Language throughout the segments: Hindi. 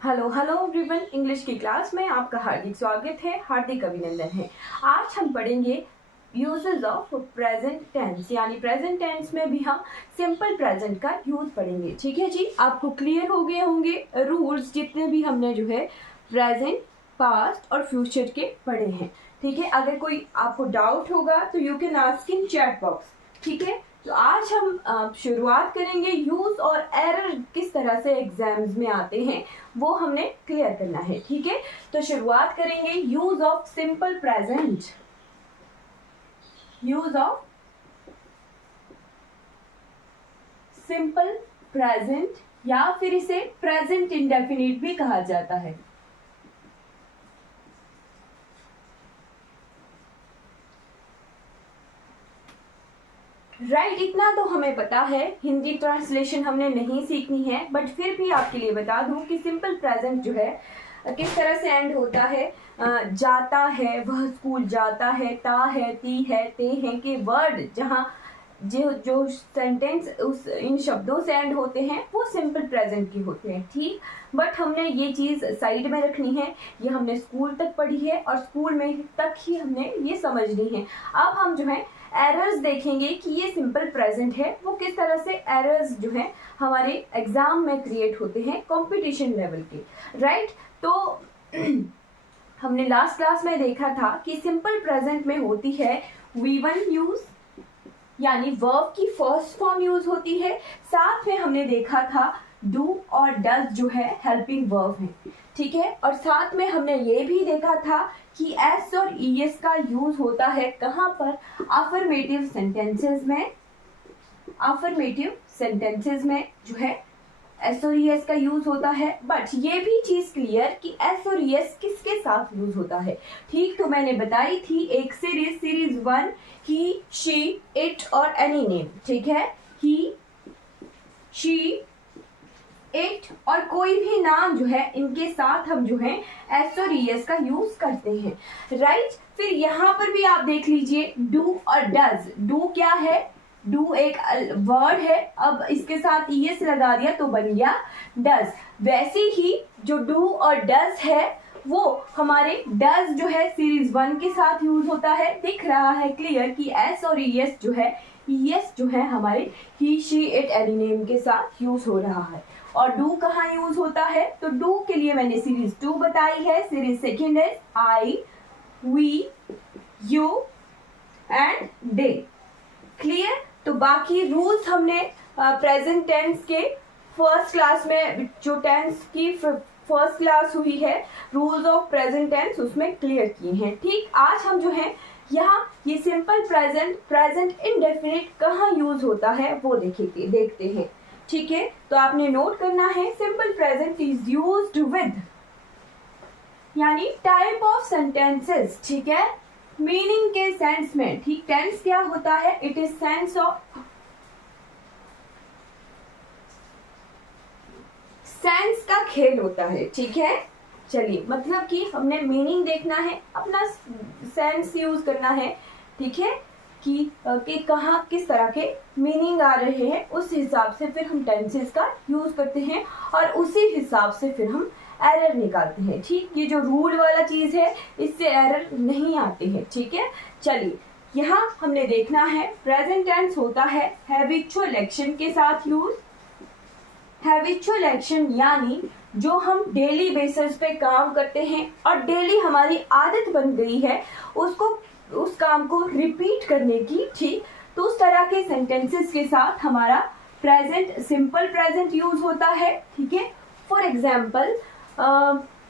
हेलो हेलो एवरीवन, इंग्लिश की क्लास में आपका हार्दिक स्वागत है, हार्दिक अभिनंदन है। आज हम पढ़ेंगे यूजेस ऑफ प्रेजेंट टेंस, यानी प्रेजेंट टेंस में भी हम सिंपल प्रेजेंट का यूज पढ़ेंगे। ठीक है जी, आपको क्लियर हो गए होंगे रूल्स जितने भी हमने जो है प्रेजेंट, पास्ट और फ्यूचर के पढ़े हैं। ठीक है, अगर कोई आपको डाउट होगा तो you can ask in chat box. ठीक है, तो आज हम शुरुआत करेंगे यूज और एरर किस तरह से एग्जाम्स में आते हैं वो हमने क्लियर करना है। ठीक है, तो शुरुआत करेंगे use of simple present. Use of simple present या फिर इसे प्रेजेंट इंडेफिनिट भी कहा जाता है। राइट, इतना तो हमें पता है, हिंदी ट्रांसलेशन हमने नहीं सीखनी है, बट फिर भी आपके लिए बता दूं कि सिंपल प्रेजेंट जो है किस तरह से एंड होता है। जाता है, वह स्कूल जाता है, ता है, ती है, ते हैं के वर्ड जहाँ जो जो सेंटेंस उस इन शब्दों से एंड होते हैं वो सिंपल प्रेजेंट के होते हैं। ठीक, बट हमने ये चीज़ साइड में रखनी है, ये हमने स्कूल तक पढ़ी है और स्कूल में तक ही हमने ये समझनी है। अब हम जो है एरर्स देखेंगे कि ये सिंपल प्रेजेंट है वो किस तरह से एरर्स जो है हमारे एग्जाम में क्रिएट होते हैं कंपटीशन लेवल के। राइट, तो हमने लास्ट क्लास में देखा था कि सिंपल प्रेजेंट में होती है V1 यूज, यानी वर्ब की फर्स्ट फॉर्म यूज होती है। साथ में हमने देखा था डू और डज जो है हेल्पिंग वर्ब है। ठीक है, और साथ में हमने ये भी देखा था कि एस और ईएस का यूज होता है कहाँ पर, अफर्मेटिव सेंटेंसेस में। अफर्मेटिव सेंटेंसेस में जो है एस और ईएस का यूज होता है, बट ये भी चीज क्लियर कि एस और ईएस किसके साथ यूज होता है। ठीक, तो मैंने बताई थी एक सीरीज 1, ही, शी, इट और एनी नेम। ठीक है, ही, शी, इट और कोई भी नाम जो है इनके साथ हम जो है एस और ईएस का यूज करते हैं। राइट, फिर यहाँ पर भी आप देख लीजिए डू और डज। डू क्या है, डू एक वर्ड है, अब इसके साथ ईएस लगा दिया तो बन गया डज। वैसे ही जो डू और डज है वो हमारे डज जो है सीरीज 1 के साथ यूज होता है। दिख रहा है क्लियर कि एस और ईएस जो है, ईएस जो है हमारे ही, शी, इट, एनी नेम के साथ यूज हो रहा है। और डू कहाँ यूज होता है, तो डू के लिए मैंने सीरीज 2 बताई है। सीरीज सेकेंड है I, we, you and they. Clear, तो बाकी रूल्स हमने प्रेजेंट टेंस के फर्स्ट क्लास में, जो टेंस की फर्स्ट क्लास हुई है रूल्स ऑफ प्रेजेंट टेंस, उसमें क्लियर किए हैं। ठीक, आज हम जो है यहाँ ये सिंपल प्रेजेंट, प्रेजेंट इंडेफिनिट कहाँ यूज होता है वो देखते हैं। ठीक है, तो आपने नोट करना है simple present is used with, यानी टाइप ऑफ सेंटेंसेस। ठीक है, मीनिंग के सेंस में। ठीक, टेंस क्या होता है, it is sense of, sense का खेल होता है। ठीक है, चलिए, मतलब कि हमने मीनिंग देखना है, अपना सेंस यूज करना है। ठीक है, कि कहाँ किस तरह के मीनिंग आ रहे हैं, उस हिसाब से फिर हम टेंसेस का यूज करते हैं और उसी हिसाब से फिर हम एरर निकालते हैं। ठीक, ये जो रूल वाला चीज है इससे एरर नहीं आते हैं। ठीक है, चलिए, यहाँ हमने देखना है प्रेजेंट टेंस होता है हैबिचुअल एक्शन के साथ यूज। हैबिचुअल एक्शन यानी जो हम डेली बेसिस पे काम करते हैं और डेली हमारी आदत बन गई है उसको, उस काम को रिपीट करने की। ठीक, तो उस तरह के सेंटेंसेस के साथ हमारा प्रेजेंट, सिंपल प्रेजेंट यूज होता है। ठीक है, फॉर एग्जाम्पल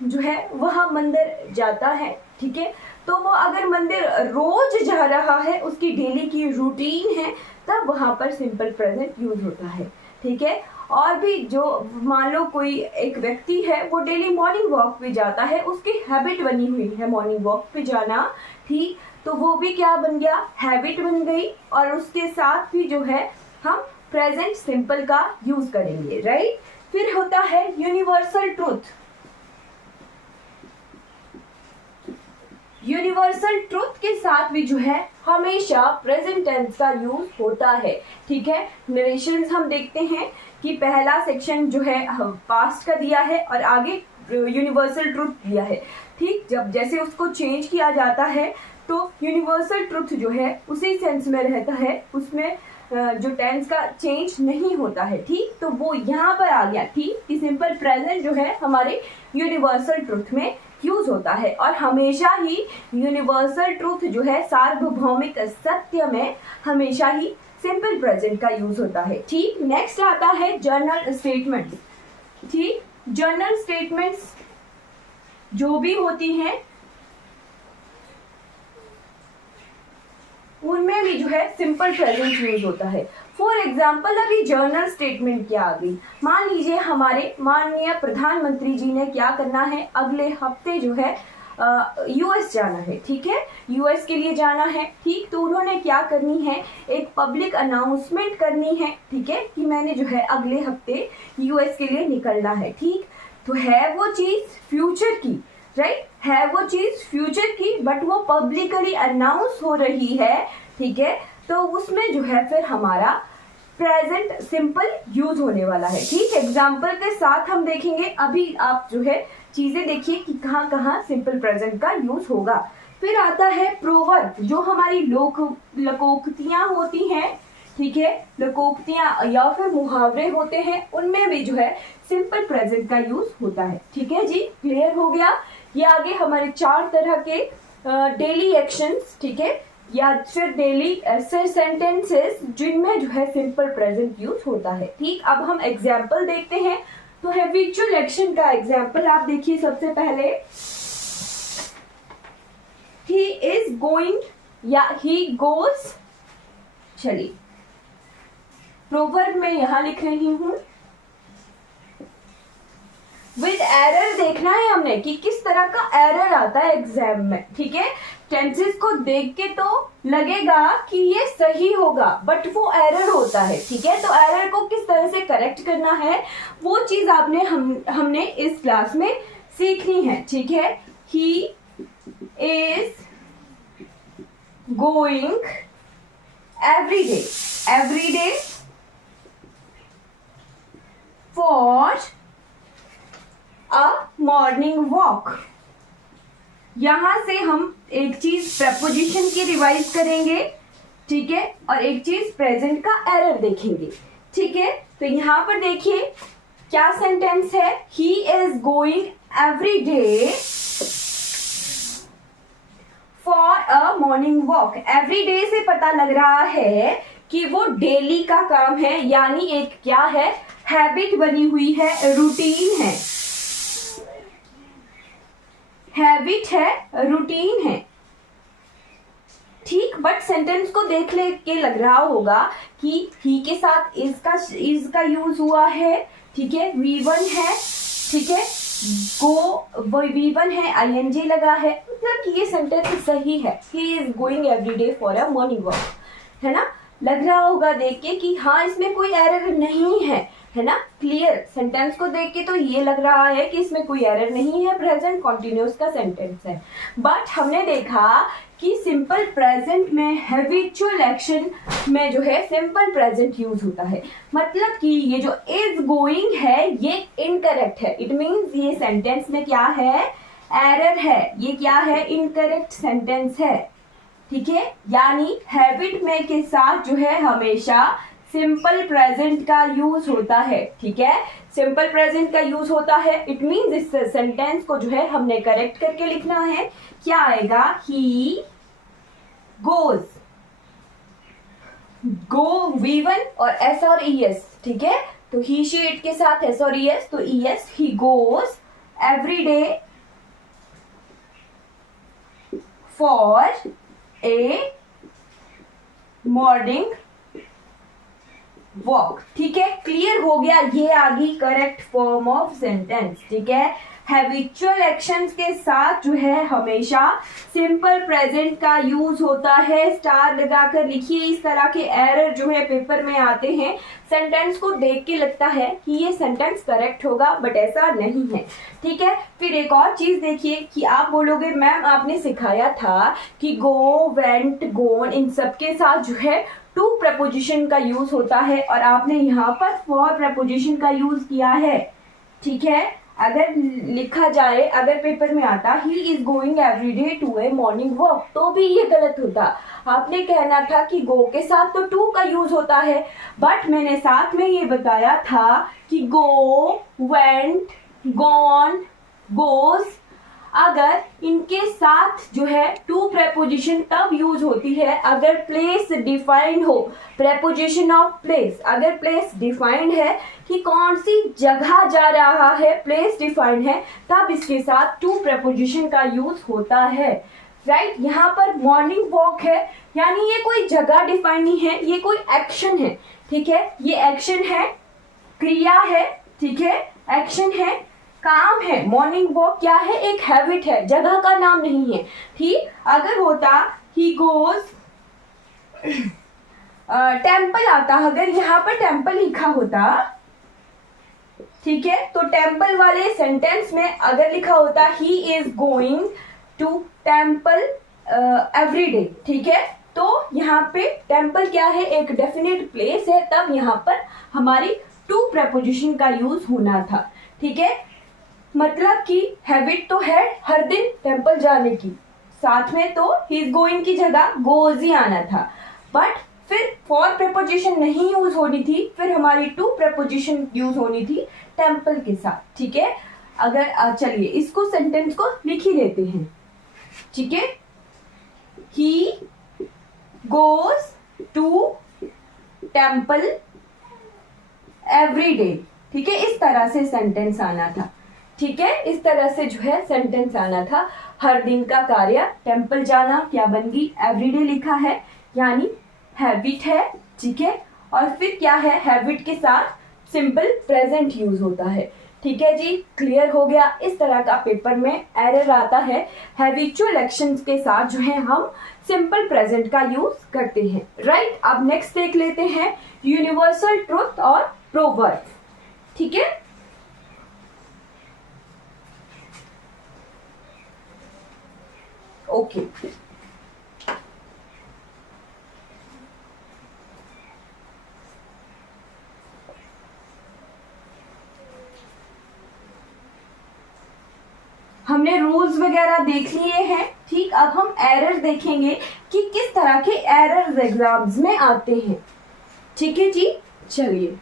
जो है वह मंदिर जाता है। ठीक है, तो वो अगर मंदिर रोज जा रहा है, उसकी डेली की रूटीन है, तब वहां पर सिंपल प्रेजेंट यूज होता है। ठीक है, और भी जो मान लो कोई एक व्यक्ति है वो डेली मॉर्निंग वॉक पे जाता है, उसकी हैबिट बनी हुई है मॉर्निंग वॉक पे जाना। ठीक, तो वो भी क्या बन गया, हैबिट बन गई, और उसके साथ भी जो है हम प्रेजेंट सिंपल का यूज करेंगे। राइट, फिर होता है यूनिवर्सल ट्रूथ। यूनिवर्सल ट्रुथ के साथ भी जो है हमेशा प्रेजेंट टेंस का यूज होता है। ठीक है, नरेशंस हम देखते हैं कि पहला सेक्शन जो है पास्ट का दिया है और आगे यूनिवर्सल ट्रुथ दिया है, ठीक। जब जैसे उसको चेंज किया जाता है तो यूनिवर्सल ट्रुथ जो है उसी सेंस में रहता है, उसमें जो टेंस का चेंज नहीं होता है, ठीक। तो वो यहाँ पर आ गया, ठीक, कि सिंपल प्रेजेंट जो है हमारे यूनिवर्सल ट्रुथ में यूज होता है, और हमेशा ही यूनिवर्सल ट्रुथ जो है सार्वभौमिक सत्य में हमेशा ही सिंपल प्रेजेंट का यूज होता है, ठीक। नेक्स्ट आता है जर्नल स्टेटमेंट, ठीक। जर्नल स्टेटमेंट्स जो भी होती हैं उनमें भी जो है सिंपल प्रेजेंट यूज होता है। फॉर एग्जाम्पल अभी जर्नल स्टेटमेंट क्या आ गई, मान लीजिए हमारे माननीय प्रधानमंत्री जी ने क्या करना है, अगले हफ्ते जो है यूएस जाना है, ठीक है, यूएस के लिए जाना है, ठीक। तो उन्होंने क्या करनी है, एक पब्लिक अनाउंसमेंट करनी है, ठीक है, कि मैंने जो है अगले हफ्ते यूएस के लिए निकलना है, ठीक। तो है वो चीज फ्यूचर की, राइट, है वो चीज फ्यूचर की, बट वो पब्लिकली अनाउंस हो रही है, ठीक है। तो उसमें जो है फिर हमारा प्रेजेंट सिंपल यूज होने वाला है, ठीक। एग्जाम्पल के साथ हम देखेंगे, अभी आप जो है चीजें देखिए कि कहाँ कहाँ सिंपल प्रेजेंट का यूज होगा। फिर आता है प्रोवर्ब, जो हमारी लोकोक्तियां होती हैं, ठीक है, लोकोक्तियां या फिर मुहावरे होते हैं, उनमें भी जो है सिंपल प्रेजेंट का यूज होता है, ठीक है जी। क्लियर हो गया। ये आगे हमारे 4 तरह के डेली एक्शंस, ठीक है, या फिर डेली ऐसे सेंटेंसेस जिनमें जो है सिंपल प्रेजेंट यूज होता है, ठीक। अब हम एग्जाम्पल देखते हैं। तो हैबिचुअल एक्शन का एग्जाम्पल आप देखिए, सबसे पहले ही इज गोइंग या ही गोज, चलिए प्रोवर्ब में यहां लिख रही हूं, विद एरर देखना है हमने कि किस तरह का एरर आता है एग्जाम में, ठीक है। टेंसेस को देख के तो लगेगा कि ये सही होगा, बट वो एरर होता है, ठीक है। तो एरर को किस तरह से करेक्ट करना है वो चीज आपने हमने इस क्लास में सीखनी है, ठीक है। He is going every day for a morning walk. यहां से हम एक चीज प्रपोजिशन की रिवाइज करेंगे, ठीक है, और एक चीज प्रेजेंट का एरर देखेंगे, ठीक है। तो यहां पर देखिए क्या सेंटेंस है, he is going every day for a morning walk. Every day से पता लग रहा है कि वो डेली का काम है, यानी एक क्या है, हैबिट बनी हुई है, रूटीन है, हैबिट है, रूटीन है, ठीक। बट सेंटेंस को देख ले के लग रहा होगा कि ही के साथ इज का यूज हुआ है, ठीक है, V1 है, ठीक है, गो V1 है, ING लगा है, मतलब कि ये सेंटेंस सही है, he is going every day for a morning walk, है ना। लग रहा होगा देख के कि हाँ इसमें कोई एरर नहीं है ना। क्लियर, सेंटेंस को देख के तो ये लग रहा है कि इसमें कोई एरर नहीं है, प्रेजेंट कॉन्टिन्यूस का सेंटेंस है। बट हमने देखा कि सिंपल प्रेजेंट में हैबिचुअल एक्शन में जो है सिंपल प्रेजेंट यूज होता है, मतलब कि ये जो इज गोइंग है ये इनकरेक्ट है, इट मीन्स ये सेंटेंस में क्या है, एरर है, ये क्या है, इनकरेक्ट सेंटेंस है, ठीक है। यानी हैबिट में के साथ जो है हमेशा सिंपल प्रेजेंट का यूज होता है, ठीक है, सिंपल प्रेजेंट का यूज होता है। इट मीन्स इस सेंटेंस को जो है हमने करेक्ट करके लिखना है। क्या आएगा, ही गोज, गो V1 और S और ES, ठीक है। तो ही शी इट के साथ S और ES, तो ES, he goes every day for a morning walk, ठीक है। क्लियर हो गया, ये आ गई करेक्ट फॉर्म ऑफ सेंटेंस, ठीक है। हैबिचुअल एक्शंस के साथ जो है हमेशा सिंपल प्रेजेंट का यूज होता है। स्टार लगाकर लिखिए, इस तरह के एरर जो है पेपर में आते हैं, सेंटेंस को देख के लगता है कि ये सेंटेंस करेक्ट होगा, बट ऐसा नहीं है, ठीक है। फिर एक और चीज देखिए कि आप बोलोगे मैम आपने सिखाया था कि गो, वेंट, गोन, इन सब के साथ जो है टू प्रपोजिशन का यूज होता है, और आपने यहाँ पर फॉर प्रपोजिशन का यूज किया है, ठीक है। अगर लिखा जाए, अगर पेपर में आता he is going every day to a morning walk, तो भी ये गलत होता। आपने कहना था कि गो के साथ तो टू का यूज होता है, बट मैंने साथ में ये बताया था कि गो, वेंट, गॉन, गोज, अगर इनके साथ जो है टू प्रेपोजिशन तब यूज होती है अगर प्लेस डिफाइंड हो। प्रेपोजिशन ऑफ प्लेस, अगर प्लेस डिफाइंड है कि कौन सी जगह जा रहा है, प्लेस डिफाइंड है, तब इसके साथ टू प्रेपोजिशन का यूज होता है। राइट, यहाँ पर मॉर्निंग वॉक है, यानी ये कोई जगह डिफाइंड नहीं है, ये कोई एक्शन है। ठीक है, ये एक्शन है, क्रिया है। ठीक है, एक्शन है, काम है। मॉर्निंग वॉक क्या है? एक हैबिट है, जगह का नाम नहीं है। ठीक, अगर होता ही गोज टेम्पल आता, अगर यहाँ पर टेम्पल लिखा होता, ठीक है, तो टेम्पल वाले सेंटेंस में अगर लिखा होता he is going to temple every day, ठीक है, तो यहाँ पे टेम्पल क्या है? एक डेफिनेट प्लेस है, तब यहाँ पर हमारी टू प्रेपोजिशन का यूज होना था। ठीक है, मतलब कि हैबिट तो है हर दिन टेम्पल जाने की, साथ में तो ही इज गोइंग की जगह गोज ही आना था, बट फिर फॉर प्रेपोजिशन नहीं यूज होनी थी, फिर हमारी टू प्रेपोजिशन यूज होनी थी टेम्पल के साथ। ठीक है, अगर चलिए इसको सेंटेंस को लिख ही लेते हैं। ठीक है, he goes to temple every day. ठीक है, इस तरह से सेंटेंस आना था। ठीक है, इस तरह से जो है सेंटेंस आना था। हर दिन का कार्य टेम्पल जाना क्या बन गई? एवरीडे लिखा है, यानी हैबिट है। ठीक है, और फिर क्या है? हैबिट के साथ सिंपल प्रेजेंट यूज होता है। ठीक है जी, क्लियर हो गया। इस तरह का पेपर में एरर आता है, हैबिचुअल एक्शंस के साथ जो है हम सिंपल प्रेजेंट का यूज करते हैं। राइट, अब नेक्स्ट देख लेते हैं यूनिवर्सल ट्रुथ और प्रोवर्ब। ठीक है, ओके हमने रूल्स वगैरह देख लिए हैं। ठीक, अब हम एरर देखेंगे कि किस तरह के एरर्स एग्जाम्स में आते हैं। ठीक है जी, चलिए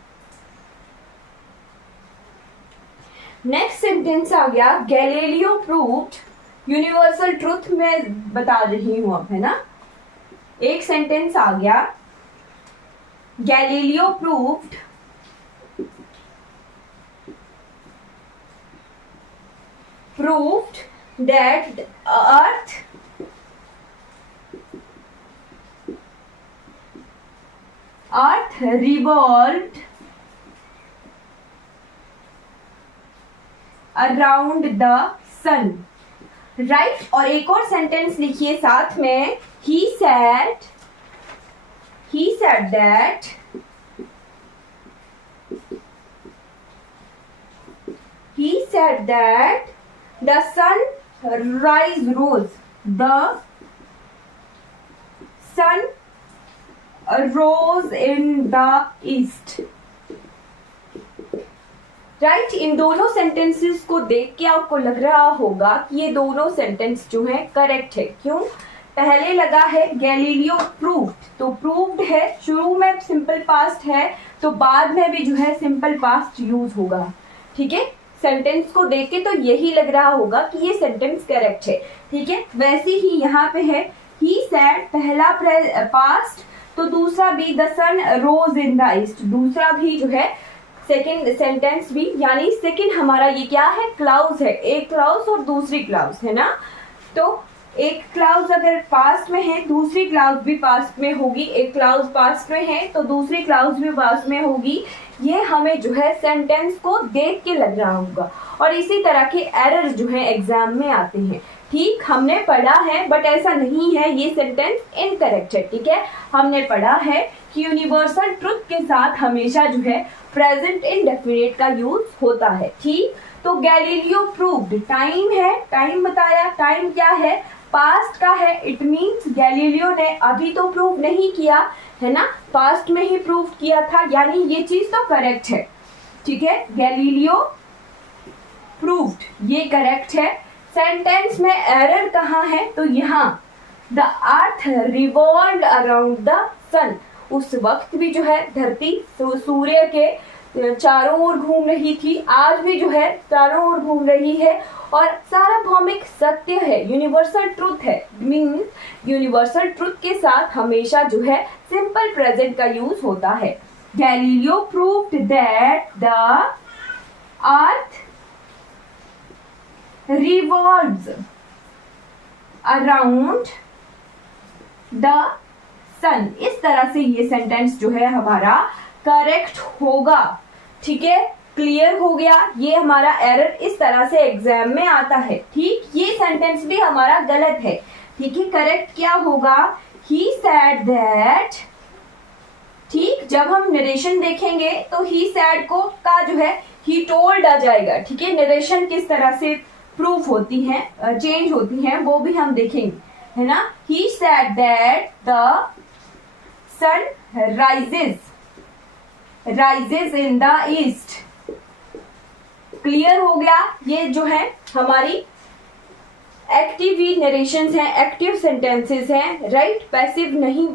नेक्स्ट सेंटेंस आ गया, गैलीलियो प्रूव्ड यूनिवर्सल ट्रुथ में बता रही हूं अब, है ना। एक सेंटेंस आ गया, Galileo proved that earth revolved around the sun। Right, और एक और सेंटेंस लिखिए साथ में, he said that the sun rose in the east। Right, इन दोनों सेंटेंसेस को देख के आपको लग रहा होगा कि ये दोनों सेंटेंस जो है करेक्ट है। क्यों? पहले लगा है गैलीलियो प्रूव्ड, तो प्रूव्ड है, शुरू में सिंपल पास्ट है, तो बाद में भी जो है सिंपल पास्ट यूज होगा। ठीक है, सेंटेंस को देख के तो यही लग रहा होगा कि ये सेंटेंस करेक्ट है। ठीक है, वैसे ही यहाँ पे है ही सेड, पहला पास्ट, तो दूसरा भी the sun rose in the east, दूसरा भी जो है सेकेंड सेंटेंस भी, यानी सेकेंड हमारा ये क्या है? क्लाउज है, एक क्लाउज और दूसरी क्लाउज, है ना। तो एक क्लाउज अगर पास्ट में है, दूसरी क्लाउज भी पास्ट में होगी, एक क्लाउज पास्ट में है तो दूसरी क्लाउज भी पास्ट में होगी। ये हमें जो है सेंटेंस को देख के लग रहा होगा, और इसी तरह के एरर जो है एग्जाम में आते हैं। ठीक, हमने पढ़ा है, बट ऐसा नहीं है ये सेंटेंस इनकरेक्ट है। ठीक है, हमने पढ़ा है कि यूनिवर्सल ट्रुथ के साथ हमेशा जो है प्रेजेंट इंडेफिनिट का यूज होता है। ठीक, तो गैलीलियो प्रूव्ड, टाइम है, टाइम बताया, टाइम क्या है? पास्ट का है, इट मींस गैलीलियो ने अभी तो प्रूव नहीं किया, है ना, पास्ट में ही प्रूव किया था, यानी ये चीज तो करेक्ट है। ठीक है, गैलीलियो प्रूव्ड ये करेक्ट है। सेंटेंस में एरर कहाँ है, तो यहाँ the earth revolved around the sun, उस वक्त भी जो है धरती सूर्य के चारों ओर घूम रही थी, आज भी जो है चारों ओर घूम रही है, और सार्वभौमिक सत्य है, यूनिवर्सल ट्रुथ है। मीन्स यूनिवर्सल ट्रुथ के साथ हमेशा जो है सिंपल प्रेजेंट का यूज होता है। Galileo proved that the earth revolves around the sun, इस तरह से ये सेंटेंस जो है हमारा करेक्ट होगा। ठीक है, क्लियर हो गया। ये हमारा एरर इस तरह से एग्जाम में आता है। ठीक, ये सेंटेंस भी हमारा गलत है। ठीक है, करेक्ट क्या होगा, he said that। ठीक, जब हम नरेशन देखेंगे तो he said को का जो है he told आ जाएगा। ठीक है, नरेशन किस तरह से प्रूफ होती हैं, चेंज होती हैं, वो भी हम देखेंगे, है ना। He said that the sun rises in the east। Clear हो गया। ये जो है हमारी एक्टिव नरेशंस हैं, एक्टिव सेंटेंसेस हैं, राइट। पैसिव नहीं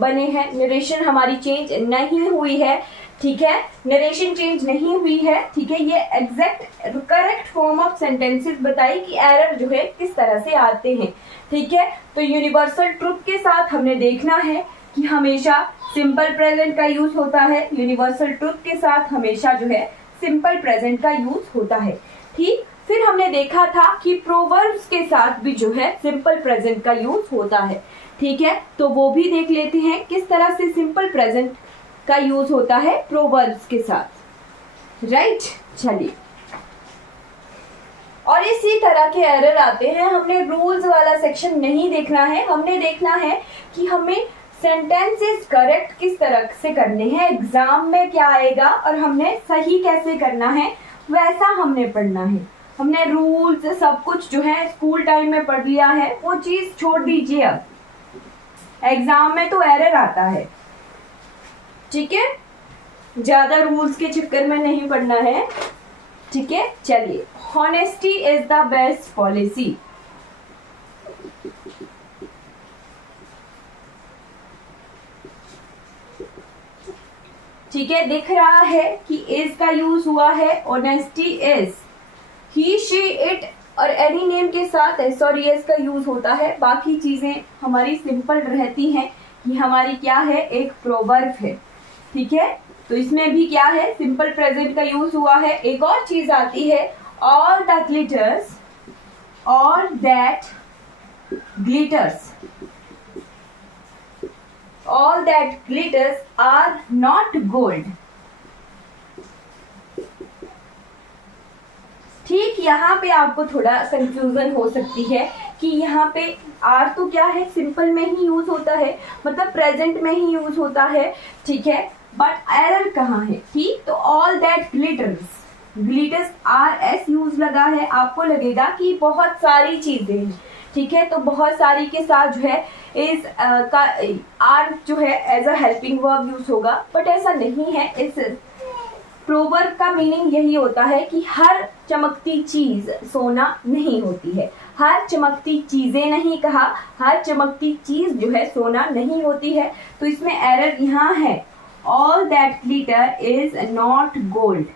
बने हैं, नरेशन हमारी चेंज नहीं हुई है। ठीक है, नरेशन चेंज नहीं हुई है। ठीक है, ये exact correct form of sentences बताई कि एरर जो है किस तरह से आते हैं। ठीक है, तो यूनिवर्सल ट्रुथ के साथ हमने देखना है कि हमेशा सिंपल प्रेजेंट का यूज होता है। यूनिवर्सल ट्रुथ के साथ हमेशा जो है सिंपल प्रेजेंट का यूज होता है। ठीक, फिर हमने देखा था कि प्रोवर्ब्स के साथ भी जो है सिंपल प्रेजेंट का यूज होता है। ठीक है, तो वो भी देख लेते हैं किस तरह से सिंपल प्रेजेंट का यूज होता है प्रोवर्ब्स के साथ, राइट। चलिए, और इसी तरह के एरर आते हैं। हमने रूल्स वाला सेक्शन नहीं देखना है, हमने देखना है कि हमें सेंटेंसेस करेक्ट किस तरह से करने हैं, एग्जाम में क्या आएगा और हमने सही कैसे करना है, वैसा हमने पढ़ना है। हमने रूल्स सब कुछ जो है स्कूल टाइम में पढ़ लिया है, वो चीज छोड़ दीजिए। अब एग्जाम में तो एरर आता है। ठीक है, ज्यादा रूल्स के चक्कर में नहीं पढ़ना है। ठीक है, चलिए, honesty is the best policy. ठीक है, दिख रहा है कि इज का यूज हुआ है। Honesty is, he she it और एनी नेम के साथ एस और एस का यूज होता है। बाकी चीजें हमारी सिंपल रहती हैं। ये हमारी क्या है, एक प्रोवर्ब है। ठीक है, तो इसमें भी क्या है, सिंपल प्रेजेंट का यूज हुआ है। एक और चीज आती है, all the glitters, all that glitters, all that glitters are not gold। ठीक, यहाँ पे आपको थोड़ा कंफ्यूजन हो सकती है कि यहाँ पे आर तो क्या है, सिंपल में ही यूज होता है, मतलब प्रेजेंट में ही यूज होता है। ठीक है, बट एरर कहाँ है। ठीक, तो all that glitters, glitters R S use लगा है, आपको लगेगा कि बहुत सारी चीजें हैं। ठीक है, तो बहुत सारी के साथ जो है इस का आर जो है as a helping verb use होगा, बट ऐसा नहीं है। इस प्रोवर्ब का मीनिंग यही होता है कि हर चमकती चीज सोना नहीं होती है। हर चमकती चीजें नहीं कहा, हर चमकती चीज जो है सोना नहीं होती है। तो इसमें एरर यहाँ है, all that glitter is not gold.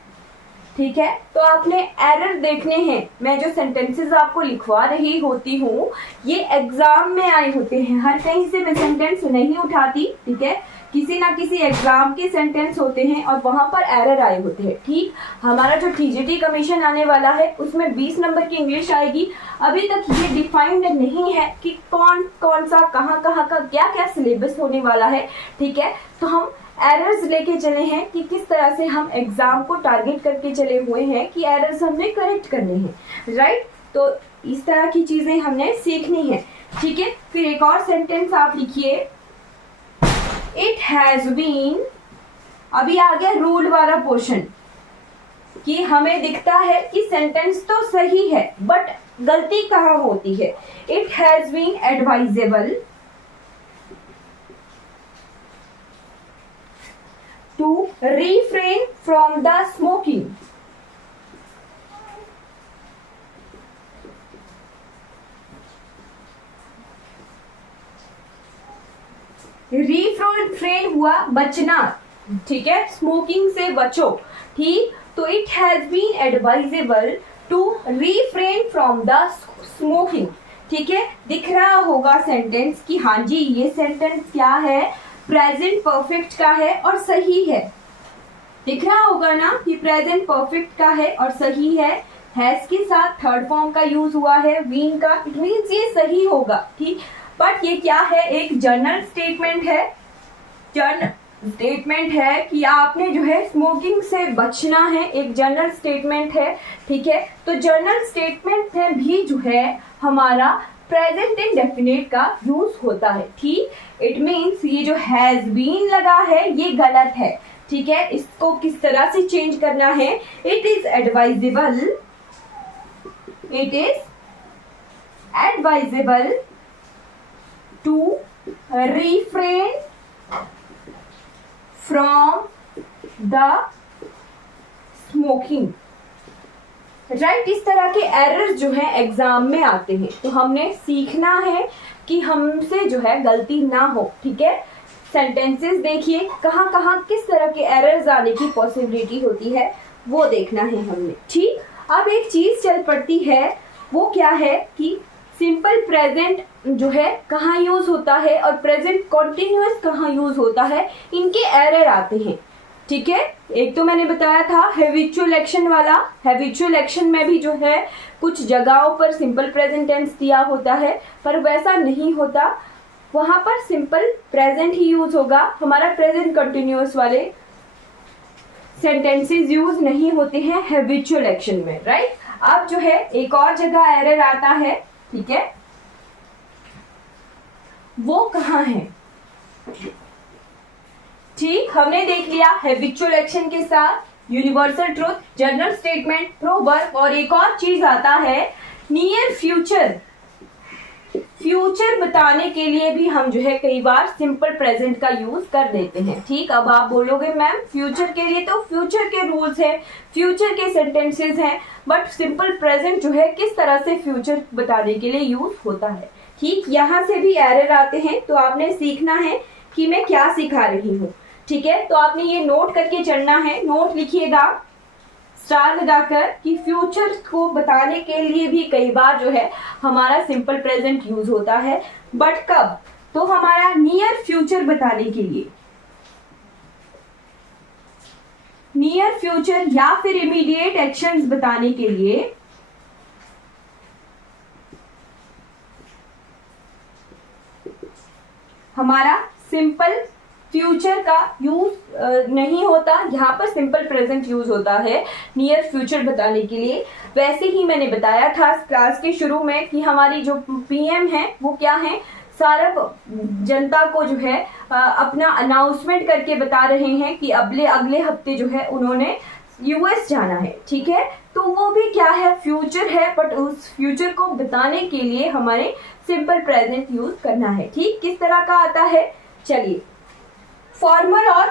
ठीक है, तो आपने एरर देखने हैं। मैं जो सेंटेंसेस आपको लिखवा रही होती हूँ ये एग्जाम में आए होते हैं, हर कहीं से मैं सेंटेंस नहीं उठाती। ठीक है, किसी ना किसी एग्जाम के सेंटेंस होते हैं और वहां पर एरर आए होते हैं। ठीक, हमारा जो टीजीटी कमीशन आने वाला है उसमें 20 नंबर की इंग्लिश आएगी। अभी तक ये डिफाइंड नहीं है कि कौन कौन सा कहाँ कहाँ का क्या क्या सिलेबस होने वाला है। ठीक है, तो हम एरर्स लेके चले हैं कि किस तरह से हम एग्जाम को टारगेट करके चले हुए हैं कि एरर्स हमने करेक्ट करने हैं, राइट। तो इस तरह की चीजें हमने सीखनी है। ठीक है, फिर एक और सेंटेंस आप लिखिए, इट हैज बीन। अभी आ गया रूल वाला पोर्शन कि हमें दिखता है कि सेंटेंस तो सही है बट गलती कहाँ होती है। It has been advisable to refrain from the smoking। Refrain हुआ बचना, ठीक है, स्मोकिंग से बचो, ठीक। तो it has been advisable to refrain from the smoking, ठीक है। दिख रहा होगा सेंटेंस कि हाँ जी ये सेंटेंस क्या है, प्रेजेंट परफेक्ट का है और सही है। दिख रहा होगा ना कि प्रेजेंट परफेक्ट का है और सही है, हैज के साथ थर्ड फॉर्म का यूज हुआ है, बीन का, इट मीन्स ये सही होगा, ठीक। बट ये क्या है, एक जनरल स्टेटमेंट है, जनरल स्टेटमेंट है कि आपने जो है स्मोकिंग से बचना है, एक जनरल स्टेटमेंट है, ठीक है। तो जनरल स्टेटमेंट में भी जो है हमारा प्रेजेंट इंडेफिनिट का यूज होता है, ठीक। इट मीन्स ये जो हैज बीन लगा है ये गलत है, ठीक है। इसको किस तरह से चेंज करना है, it is advisable, it is advisable to refrain from the smoking, right. इस तरह के एरर्स जो है एग्जाम में आते हैं, तो हमने सीखना है कि हमसे जो है गलती ना हो, ठीक है। सेंटेंसेस देखिए कहाँ कहाँ किस तरह के एरर्स आने की पॉसिबिलिटी होती है वो देखना है हमने, ठीक। अब एक चीज चल पड़ती है, वो क्या है कि सिंपल प्रेजेंट जो है कहाँ यूज होता है और प्रेजेंट कॉन्टिन्यूअस कहाँ यूज होता है, इनके एरर आते हैं, ठीक है। एक तो मैंने बताया था हैबिचुअल एक्शन वाला, हैबिचुअल एक्शन में भी जो है कुछ जगहों पर सिंपल प्रेजेंट टेंस दिया होता है, पर वैसा नहीं होता, वहां पर सिंपल प्रेजेंट ही यूज होगा, हमारा प्रेजेंट कंटिन्यूअस वाले सेंटेंसेस यूज नहीं होते हैं हैबिचुअल एक्शन में, राइट। अब जो है एक और जगह एरर आता है, ठीक है, वो कहाँ है, ठीक। हमने देख लिया हैबिचुअल एक्शन के साथ universal truth, general statement, proverb, और एक और चीज आता है नियर फ्यूचर। फ्यूचर बताने के लिए भी हम जो है कई बार सिंपल प्रेजेंट का यूज कर देते हैं, ठीक। अब आप बोलोगे मैम फ्यूचर के लिए तो फ्यूचर के रूल्स है, फ्यूचर के सेंटेंसेस हैं, बट सिंपल प्रेजेंट जो है किस तरह से फ्यूचर बताने के लिए यूज होता है, ठीक। यहाँ से भी एरर आते हैं, तो आपने सीखना है कि मैं क्या सिखा रही हूँ, ठीक है। तो आपने ये नोट करके चलना है, नोट लिखिएगा स्टार लगाकर कि फ्यूचर को बताने के लिए भी कई बार जो है हमारा सिंपल प्रेजेंट यूज होता है, बट कब, तो हमारा नियर फ्यूचर बताने के लिए, नियर फ्यूचर या फिर इमीडिएट एक्शंस बताने के लिए हमारा सिंपल फ्यूचर का यूज नहीं होता, यहाँ पर सिंपल प्रेजेंट यूज होता है नियर फ्यूचर बताने के लिए। वैसे ही मैंने बताया था क्लास के शुरू में कि हमारी जो पीएम है वो क्या है, सारा जनता को जो है अपना अनाउंसमेंट करके बता रहे हैं कि अगले हफ्ते जो है उन्होंने यूएस जाना है, ठीक है। तो वो भी क्या है, फ्यूचर है, बट उस फ्यूचर को बताने के लिए हमारे सिंपल प्रेजेंट यूज करना है, ठीक। किस तरह का आता है, चलिए फॉर्मल और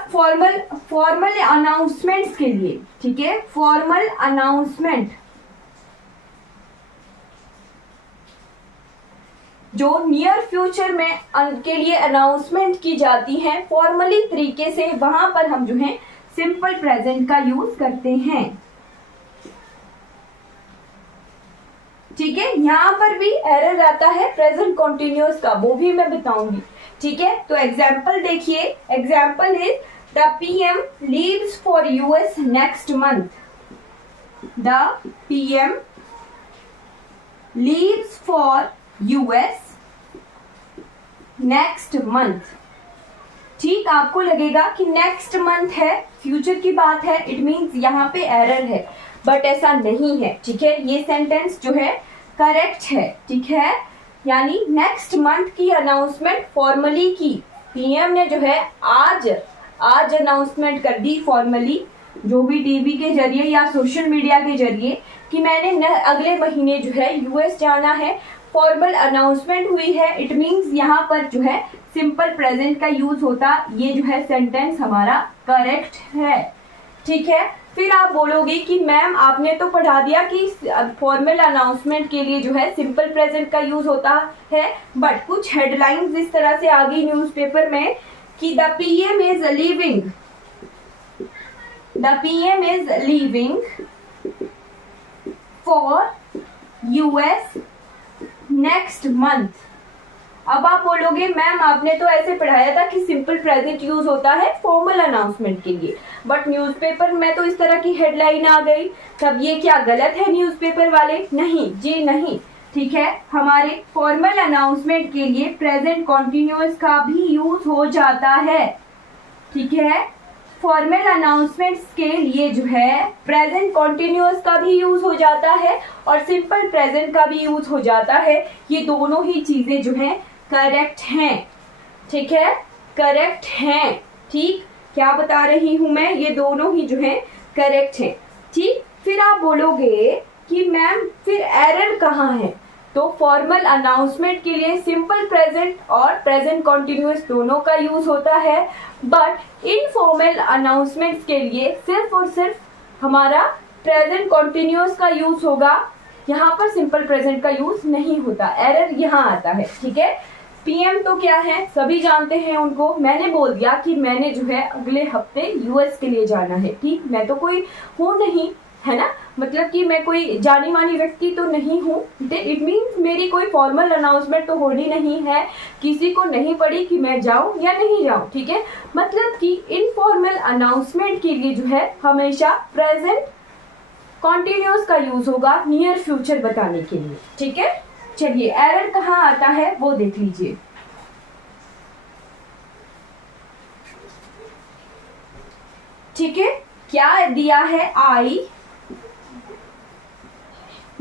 फॉर्मल अनाउंसमेंट्स के लिए, ठीक है, फॉर्मल अनाउंसमेंट जो नियर फ्यूचर में के लिए अनाउंसमेंट की जाती है फॉर्मली तरीके से, वहां पर हम जो है सिंपल प्रेजेंट का यूज करते हैं, ठीक है। यहां पर भी एरर आता है प्रेजेंट कॉन्टिन्यूअस का, वो भी मैं बताऊंगी, ठीक है। तो एग्जाम्पल देखिए, example is the PM leaves for US next month, the PM leaves for US next month, ठीक। आपको लगेगा कि नेक्स्ट मंथ है, फ्यूचर की बात है, इट मीन्स यहाँ पे एरर है, बट ऐसा नहीं है, ठीक है। ये सेंटेंस जो है करेक्ट है, ठीक है। यानी नेक्स्ट मंथ की अनाउंसमेंट फॉर्मली की, पीएम ने जो है आज अनाउंसमेंट कर दी फॉर्मली, जो भी टीवी के जरिए या सोशल मीडिया के जरिए कि मैंने अगले महीने जो है यूएस जाना है, फॉर्मल अनाउंसमेंट हुई है, इट मीन्स यहाँ पर जो है सिंपल प्रेजेंट का यूज होता, ये जो है सेंटेंस हमारा करेक्ट है, ठीक है। फिर आप बोलोगे कि मैम आपने तो पढ़ा दिया कि फॉर्मल अनाउंसमेंट के लिए जो है सिंपल प्रेजेंट का यूज होता है, बट कुछ हेडलाइंस इस तरह से आ गई न्यूज़पेपर में कि the PM is leaving for US next month. अब आप बोलोगे मैम आपने तो ऐसे पढ़ाया था कि सिंपल प्रेजेंट यूज होता है फॉर्मल अनाउंसमेंट के लिए, बट न्यूज़पेपर में तो इस तरह की हेडलाइन आ गई, तब ये क्या गलत है न्यूज़पेपर वाले? नहीं जी नहीं, ठीक है। हमारे फॉर्मल अनाउंसमेंट के लिए प्रेजेंट कॉन्टिन्यूअस का भी यूज हो जाता है, ठीक है। फॉर्मल अनाउंसमेंट्स के लिए जो है प्रेजेंट कॉन्टिन्यूअस का भी यूज हो जाता है और सिंपल प्रेजेंट का भी यूज हो जाता है। ये दोनों ही चीजें जो हैं करेक्ट हैं, ठीक है, करेक्ट हैं। ठीक, क्या बता रही हूं मैं, ये दोनों ही जो है करेक्ट हैं। ठीक, फिर आप बोलोगे कि मैम फिर एरर कहाँ है? तो फॉर्मल अनाउंसमेंट के लिए सिंपल प्रेजेंट और प्रेजेंट कॉन्टिन्यूअस दोनों का यूज होता है, बट इनफॉर्मल अनाउंसमेंट्स के लिए सिर्फ और सिर्फ हमारा प्रेजेंट कॉन्टिन्यूअस का यूज होगा, यहाँ पर सिंपल प्रेजेंट का यूज नहीं होता। एरर यहाँ आता है, ठीक है। पीएम तो क्या है, सभी जानते हैं उनको। मैंने बोल दिया कि मैंने जो है अगले हफ्ते यूएस के लिए जाना है, ठीक। मैं तो कोई हूँ नहीं, है ना, मतलब कि मैं कोई जानी मानी व्यक्ति तो नहीं हूँ। इट मीन्स मेरी कोई फॉर्मल अनाउंसमेंट तो होनी नहीं है, किसी को नहीं पड़ी कि मैं जाऊँ या नहीं जाऊँ, ठीक है। मतलब कि इनफॉर्मल अनाउंसमेंट के लिए जो है हमेशा प्रेजेंट कॉन्टिन्यूअस का यूज होगा नियर फ्यूचर बताने के लिए, ठीक है। चलिए एरर कहाँ आता है वो देख लीजिए। ठीक है, क्या दिया है? I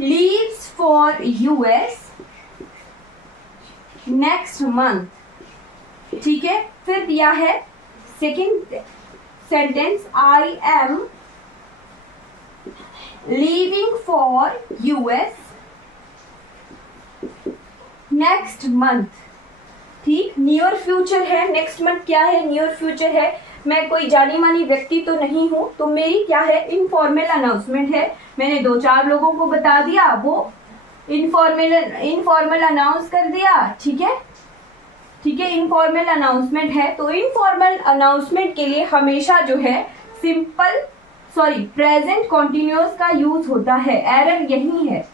leaves for US next month, ठीक है। फिर दिया है second sentence, I am leaving for US next month, ठीक। नियर फ्यूचर है, नेक्स्ट मंथ क्या है? नियर फ्यूचर है। मैं कोई जानी मानी व्यक्ति तो नहीं हूं, तो मेरी क्या है? इनफॉर्मल अनाउंसमेंट है। मैंने 2-4 लोगों को बता दिया, वो इनफॉर्मल अनाउंस कर दिया, ठीक है, ठीक है। इनफॉर्मल अनाउंसमेंट है, तो इनफॉर्मल अनाउंसमेंट के लिए हमेशा जो है प्रेजेंट कॉन्टिन्यूअस का यूज होता है। एरर यही है,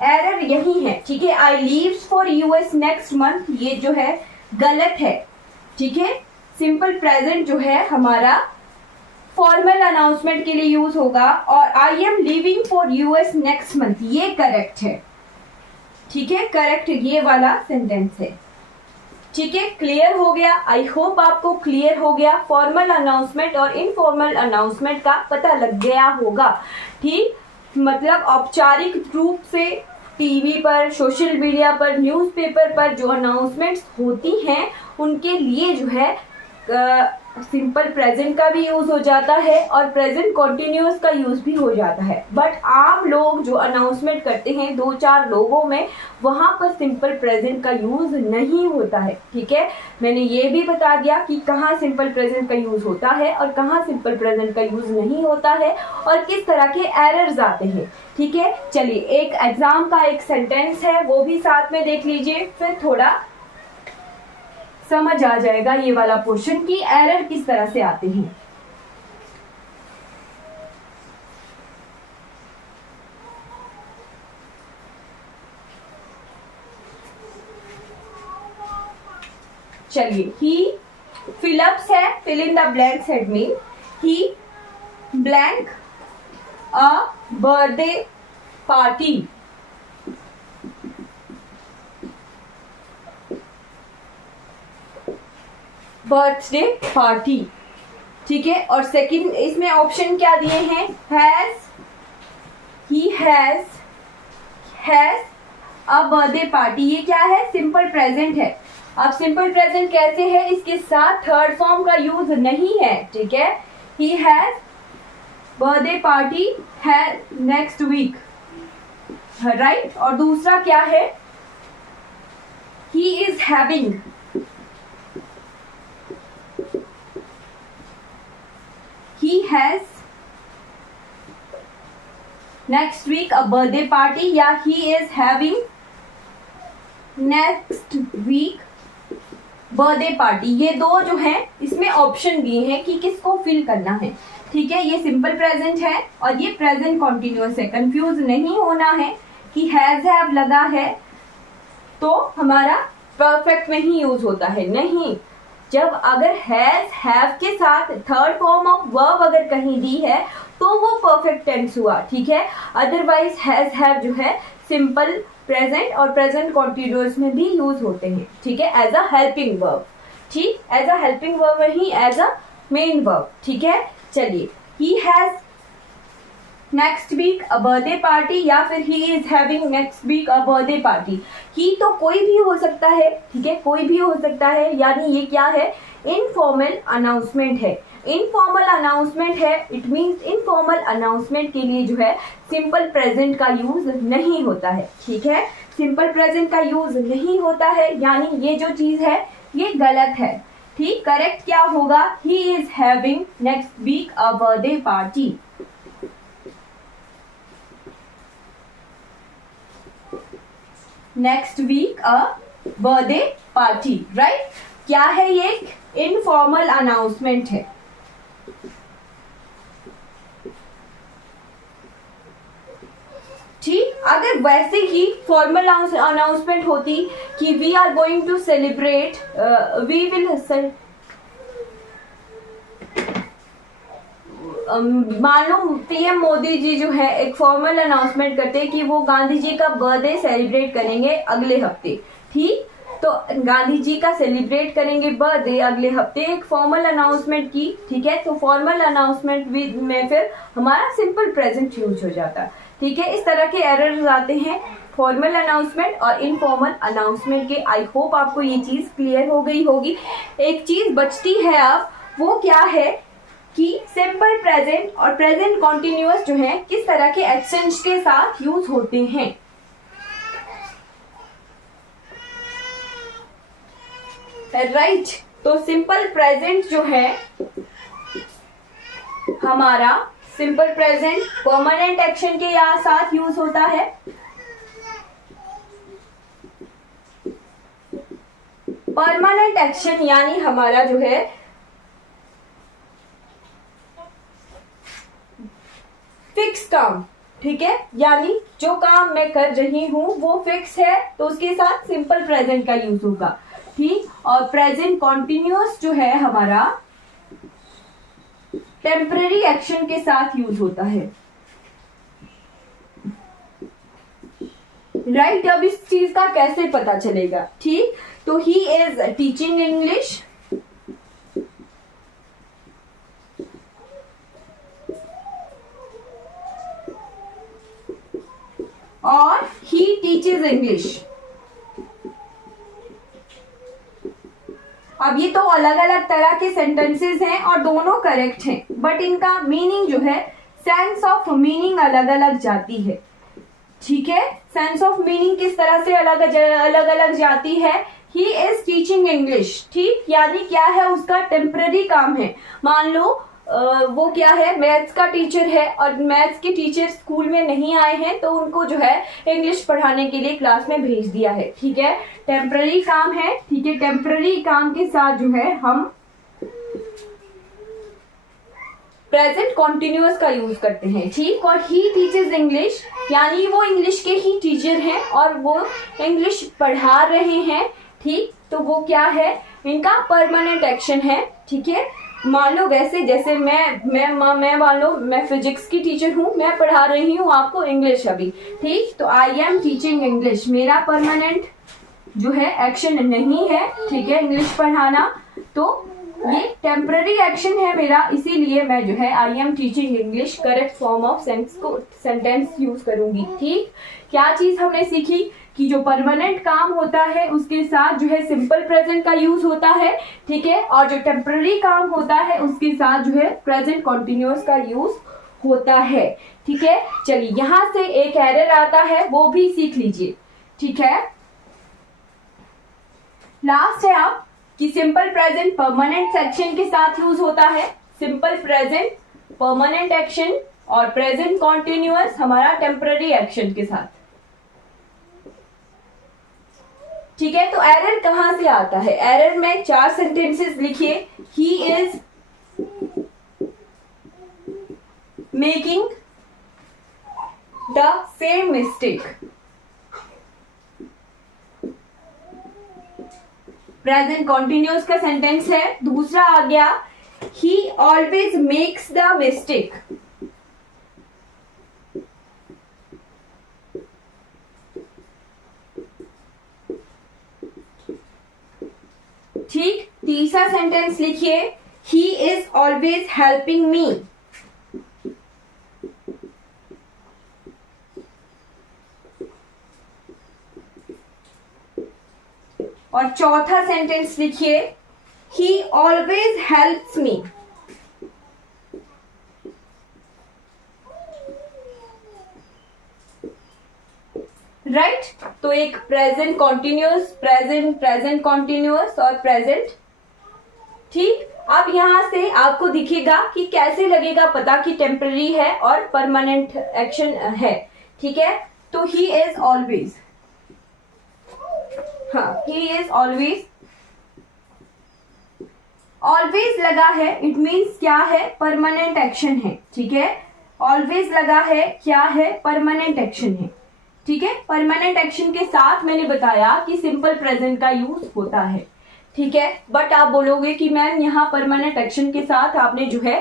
एरर यही है, ठीक है। I leaves for US next month, ये जो है गलत है, ठीक है। सिंपल प्रेजेंट जो है हमारा फॉर्मल अनाउंसमेंट के लिए यूज होगा, और आई am leaving for US next month, ये करेक्ट है, ठीक है, करेक्ट ये वाला सेंटेंस है, ठीक है। क्लियर हो गया? आई होप आपको क्लियर हो गया। फॉर्मल अनाउंसमेंट और इनफॉर्मल अनाउंसमेंट का पता लग गया होगा, ठीक। मतलब औपचारिक रूप से टीवी पर, सोशल मीडिया पर, न्यूज़पेपर पर जो अनाउंसमेंट्स होती हैं उनके लिए जो है सिंपल प्रेजेंट का भी यूज हो जाता है और प्रेजेंट कॉन्टिन्यूअस का यूज भी हो जाता है। बट आम लोग जो अनाउंसमेंट करते हैं 2-4 लोगों में, वहां पर सिंपल प्रेजेंट का यूज नहीं होता है, ठीक है। मैंने ये भी बता दिया कि कहाँ सिंपल प्रेजेंट का यूज होता है और कहाँ सिंपल प्रेजेंट का यूज नहीं होता है और किस तरह के एरर्स आते हैं, ठीक है। चलिए एक एग्जाम का एक सेंटेंस है, वो भी साथ में देख लीजिए, फिर थोड़ा समझ आ जाएगा ये वाला पोर्शन की एरर किस तरह से आते हैं। चलिए, ही फिलअप्स है, fill in the blanks head mean he blank a birthday party, birthday party, ठीक है। और सेकंड इसमें ऑप्शन क्या दिए हैं? He has a birthday party, ये क्या है? सिंपल प्रेजेंट है। अब सिंपल प्रेजेंट कैसे है? इसके साथ थर्ड फॉर्म का यूज नहीं है, ठीक है। ही हैज बर्थडे पार्टी है नेक्स्ट वीक, राइट। और दूसरा क्या है? He is having he has next week a birthday party या he is having next week birthday party. ये दो जो है इसमें ऑप्शन दिए हैं कि किसको फिल करना है। ठीक है, ये सिंपल प्रेजेंट है और ये प्रेजेंट कॉन्टिन्यूअस है। कंफ्यूज नहीं होना है कि हैज हैव लगा है तो हमारा परफेक्ट में ही यूज होता है, नहीं। जब अगर हैज हैव के साथ थर्ड फॉर्म ऑफ वर्ब अगर कहीं दी है तो वो परफेक्ट टेंस हुआ। ठीक है, अदरवाइज हैज हैव जो है सिंपल प्रेजेंट और प्रेजेंट कॉन्टिन्यूअस में भी यूज होते हैं। ठीक है, एज अ हेल्पिंग वर्ब। ठीक, एज अ हेल्पिंग वर्ब नहीं, एज अ मेन वर्ब। ठीक है, चलिए, he has next week a birthday party या फिर he is having next week a birthday party. ही तो कोई भी हो सकता है। ठीक है, कोई भी हो सकता है, यानी ये क्या है, इनफॉर्मल अनाउंसमेंट है। इनफॉर्मल अनाउंसमेंट है, इट मींस इनफॉर्मल अनाउंसमेंट के लिए जो है सिंपल प्रेजेंट का यूज नहीं होता है। ठीक है, सिंपल प्रेजेंट का यूज नहीं होता है, यानी ये जो चीज है ये गलत है। ठीक, करेक्ट क्या होगा, he is having next week a birthday party. Next week a birthday party, right. क्या है, ये इनफॉर्मल अनाउंसमेंट है। ठीक, अगर वैसे ही फॉर्मल अनाउंसमेंट होती कि we are going to celebrate, we will मान लो पीएम मोदी जी जो है एक फॉर्मल अनाउंसमेंट करते कि वो गांधी जी का बर्थडे सेलिब्रेट करेंगे अगले हफ्ते। ठीक, तो गांधी जी का सेलिब्रेट करेंगे बर्थडे अगले हफ्ते, एक फॉर्मल अनाउंसमेंट की। ठीक है, तो फॉर्मल अनाउंसमेंट में फिर हमारा सिंपल प्रेजेंट यूज हो जाता है। ठीक है, इस तरह के एरर्स आते हैं फॉर्मल अनाउंसमेंट और इनफॉर्मल अनाउंसमेंट के। आई होप आपको ये चीज क्लियर हो गई होगी। एक चीज बचती है अब, वो क्या है कि सिंपल प्रेजेंट और प्रेजेंट कॉन्टिन्यूअस जो है किस तरह के एक्शंस के साथ यूज होते हैं। राइट, तो सिंपल प्रेजेंट जो है हमारा, सिंपल प्रेजेंट परमानेंट एक्शन के साथ यूज होता है। परमानेंट एक्शन यानी हमारा जो है फिक्स काम। ठीक है, यानी जो काम मैं कर रही हूं वो फिक्स है, तो उसके साथ सिंपल प्रेजेंट का यूज होगा। ठीक, और प्रेजेंट कॉन्टिन्यूअस जो है हमारा टेम्पररी एक्शन के साथ यूज होता है। राइट, अब इस चीज का कैसे पता चलेगा। ठीक, तो ही इज टीचिंग इंग्लिश, और ही टीचेज इंग्लिश। अब ये तो अलग अलग तरह के सेंटेंसेस हैं और दोनों करेक्ट हैं, बट इनका मीनिंग जो है, सेंस ऑफ मीनिंग अलग अलग जाती है। ठीक है, सेंस ऑफ मीनिंग किस तरह से अलग अलग जाती है। He is teaching English. ठीक, यानी क्या है, उसका टेम्पररी काम है। मान लो वो क्या है, मैथ्स का टीचर है और मैथ्स के टीचर स्कूल में नहीं आए हैं, तो उनको जो है इंग्लिश पढ़ाने के लिए क्लास में भेज दिया है। ठीक है, टेम्पररी काम है। ठीक है, टेम्पररी काम के साथ जो है हम प्रेजेंट कॉन्टिन्यूअस का यूज करते हैं। ठीक, और ही टीचर्स इंग्लिश यानी वो इंग्लिश के ही टीचर हैं और वो इंग्लिश पढ़ा रहे हैं। ठीक, तो वो क्या है, इनका परमानेंट एक्शन है। ठीक है, मान लो वैसे जैसे मैं मान लो मैं फिजिक्स की टीचर हूँ, मैं पढ़ा रही हूँ आपको इंग्लिश अभी। ठीक, तो आई एम टीचिंग इंग्लिश, मेरा परमानेंट जो है एक्शन नहीं है। ठीक है, इंग्लिश पढ़ाना, तो ये टेम्पररी एक्शन है मेरा, इसीलिए मैं जो है I am teaching English correct form of sentence use करूंगी। ठीक, क्या चीज हमने सीखी कि जो परमानेंट काम होता है उसके साथ जो है सिंपल प्रेजेंट का यूज होता है। ठीक है, और जो टेम्पररी काम होता है उसके साथ जो है प्रेजेंट कॉन्टिन्यूअस का यूज होता है। ठीक है, चलिए यहां से एक एरर आता है, वो भी सीख लीजिए। ठीक है, लास्ट है आप कि सिंपल प्रेजेंट परमानेंट सेक्शन के साथ यूज होता है। सिंपल प्रेजेंट परमानेंट एक्शन और प्रेजेंट कॉन्टिन्यूअस हमारा टेम्पररी एक्शन के साथ। ठीक है, तो एरर कहां से आता है? एरर में 4 सेंटेंसेस लिखिए। He is making the same mistake, present continuous का सेंटेंस है। दूसरा आ गया ही ऑलवेज मेक्स द मिस्टेक, ठीक। तीसरा सेंटेंस लिखिए he is always helping me, और चौथा सेंटेंस लिखिए ही ऑलवेज हेल्प्स मी। राइट, तो एक प्रेजेंट कॉन्टिन्यूअस, प्रेजेंट कॉन्टिन्यूअस और प्रेजेंट। ठीक, अब यहां से आपको दिखेगा कि कैसे लगेगा पता कि टेम्पररी है और परमानेंट एक्शन है। ठीक है, तो ही इज ऑलवेज, हाँ ही इज ऑलवेज, ऑलवेज लगा है इट मीन्स क्या है? परमानेंट एक्शन है। ठीक है, ऑलवेज लगा है क्या है? परमानेंट एक्शन है। ठीक है, परमानेंट एक्शन के साथ मैंने बताया कि सिंपल प्रेजेंट का यूज होता है। ठीक है, बट आप बोलोगे कि मैम यहाँ परमानेंट एक्शन के साथ आपने जो है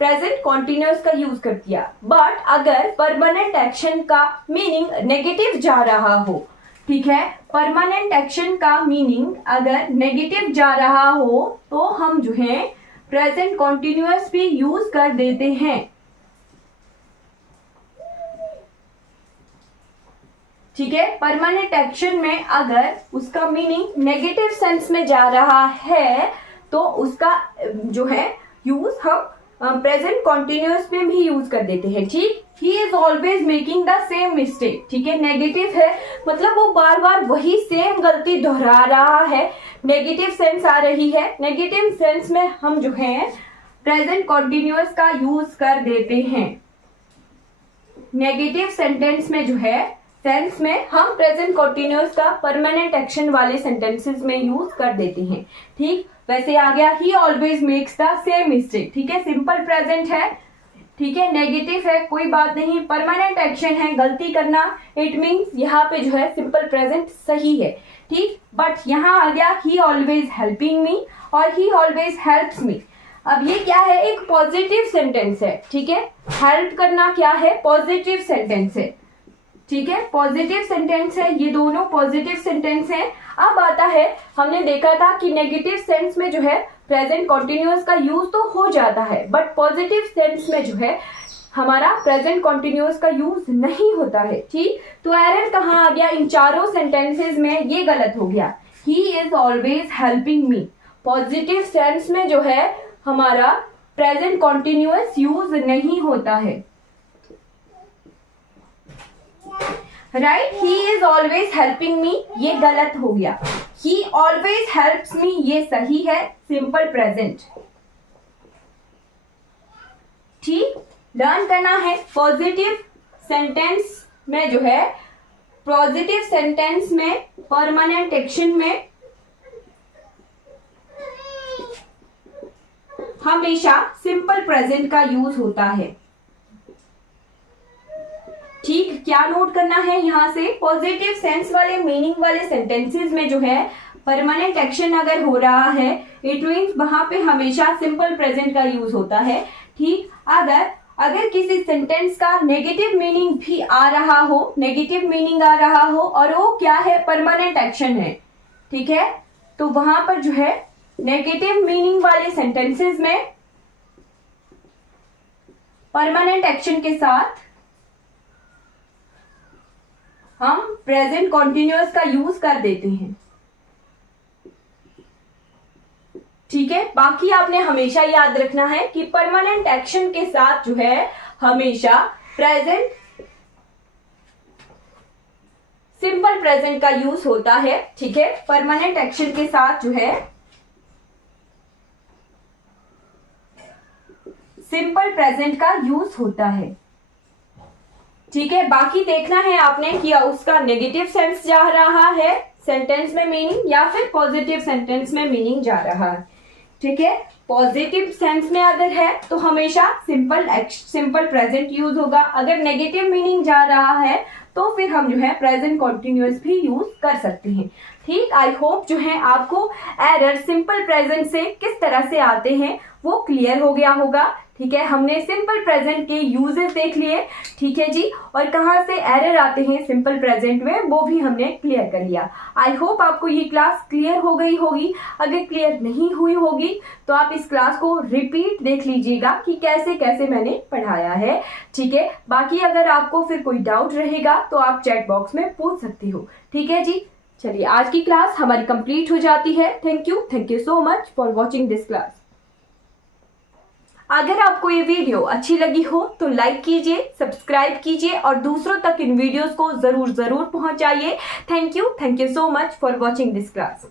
प्रेजेंट कॉन्टिन्यूअस का यूज कर दिया। बट अगर परमानेंट एक्शन का मीनिंग नेगेटिव जा रहा हो, ठीक है, परमानेंट एक्शन का मीनिंग अगर नेगेटिव जा रहा हो तो हम जो है प्रेजेंट कॉन्टिन्यूअस भी यूज कर देते हैं। ठीक है, परमानेंट एक्शन में अगर उसका मीनिंग नेगेटिव सेंस में जा रहा है तो उसका जो है यूज हम प्रेजेंट कॉन्टिन्यूअस में भी यूज कर देते हैं। ठीक, he is always making the same mistake. ठीक है, नेगेटिव है मतलब वो बार बार वही सेम गलती दोहरा रहा है, नेगेटिव सेंस आ रही है। नेगेटिव सेंस में हम जो है प्रेजेंट कॉन्टिन्यूअस का यूज कर देते हैं। नेगेटिव सेंटेंस में जो है सेंस में हम प्रेजेंट कॉन्टिन्यूअस का परमानेंट एक्शन वाले सेंटेंसेस में यूज कर देते हैं। ठीक, वैसे आ गया ही always makes the same mistake. ठीक है, सिंपल प्रेजेंट है। ठीक है, नेगेटिव है कोई बात नहीं, परमानेंट एक्शन है गलती करना, इट मीन्स यहाँ पे जो है सिंपल प्रेजेंट सही है। ठीक, बट यहाँ आ गया ही ऑलवेज हेल्पिंग मी और ही ऑलवेज हेल्प्स मी। अब ये क्या है? एक पॉजिटिव सेंटेंस है। ठीक है, हेल्प करना क्या है? पॉजिटिव सेंटेंस है। ठीक है, पॉजिटिव सेंटेंस है, ये दोनों पॉजिटिव सेंटेंस हैं। अब आता है, हमने देखा था कि नेगेटिव सेंस में जो है प्रेजेंट कॉन्टिन्यूअस का यूज तो हो जाता है, बट पॉजिटिव सेंस में जो है हमारा प्रेजेंट कॉन्टिन्यूअस का यूज नहीं होता है। ठीक, तो एरर कहाँ आ गया? इन चारों सेंटेंसेस में ये गलत हो गया। He is always helping me, positive sense में जो है हमारा प्रेजेंट कॉन्टिन्यूअस यूज नहीं होता है। Right, he is always helping me ये गलत हो गया। ही ऑलवेज हेल्प्स मी ये सही है, सिंपल प्रेजेंट। ठीक, लर्न करना है पॉजिटिव सेंटेंस में जो है, पॉजिटिव सेंटेंस में परमानेंट एक्शन में हमेशा सिंपल प्रेजेंट का यूज होता है। ठीक, क्या नोट करना है यहाँ से? पॉजिटिव सेंस वाले मीनिंग वाले सेंटेंसेस में जो है परमानेंट एक्शन अगर हो रहा है इट मीन्स वहां पे हमेशा सिंपल प्रेजेंट का यूज होता है। ठीक, अगर किसी सेंटेंस का नेगेटिव मीनिंग भी आ रहा हो, नेगेटिव मीनिंग आ रहा हो और वो क्या है? परमानेंट एक्शन है। ठीक है, तो वहां पर जो है नेगेटिव मीनिंग वाले सेंटेंसेस में परमानेंट एक्शन के साथ हम प्रेजेंट कॉन्टिन्यूअस का यूज कर देते हैं। ठीक है, बाकी आपने हमेशा याद रखना है कि परमानेंट एक्शन के साथ जो है हमेशा प्रेजेंट सिंपल प्रेजेंट का यूज होता है। ठीक है, परमानेंट एक्शन के साथ जो है सिंपल प्रेजेंट का यूज होता है। ठीक है, बाकी देखना है आपने कि उसका नेगेटिव सेंस जा रहा है सेंटेंस में मीनिंग या फिर पॉजिटिव सेंटेंस में मीनिंग जा रहा है। ठीक है, पॉजिटिव सेंस में अगर है तो हमेशा सिंपल प्रेजेंट यूज होगा। अगर नेगेटिव मीनिंग जा रहा है तो फिर हम जो है प्रेजेंट कॉन्टिन्यूअस भी यूज कर सकते हैं। ठीक, आई होप जो है आपको एरर सिंपल प्रेजेंट से किस तरह से आते हैं वो क्लियर हो गया होगा। ठीक है, हमने सिंपल प्रेजेंट के यूजेस देख लिए। ठीक है जी, और कहाँ से एरर आते हैं सिंपल प्रेजेंट में वो भी हमने क्लियर कर लिया। आई होप आपको ये क्लास क्लियर हो गई होगी। अगर क्लियर नहीं हुई होगी तो आप इस क्लास को रिपीट देख लीजिएगा कि कैसे कैसे मैंने पढ़ाया है। ठीक है, बाकी अगर आपको फिर कोई डाउट रहेगा तो आप चैट बॉक्स में पूछ सकती हो। ठीक है जी, चलिए आज की क्लास हमारी कंप्लीट हो जाती है। Thank you so much for watching this class. अगर आपको ये वीडियो अच्छी लगी हो तो लाइक कीजिए, सब्सक्राइब कीजिए और दूसरों तक इन वीडियोस को जरूर पहुंचाइए। Thank you so much for watching this class.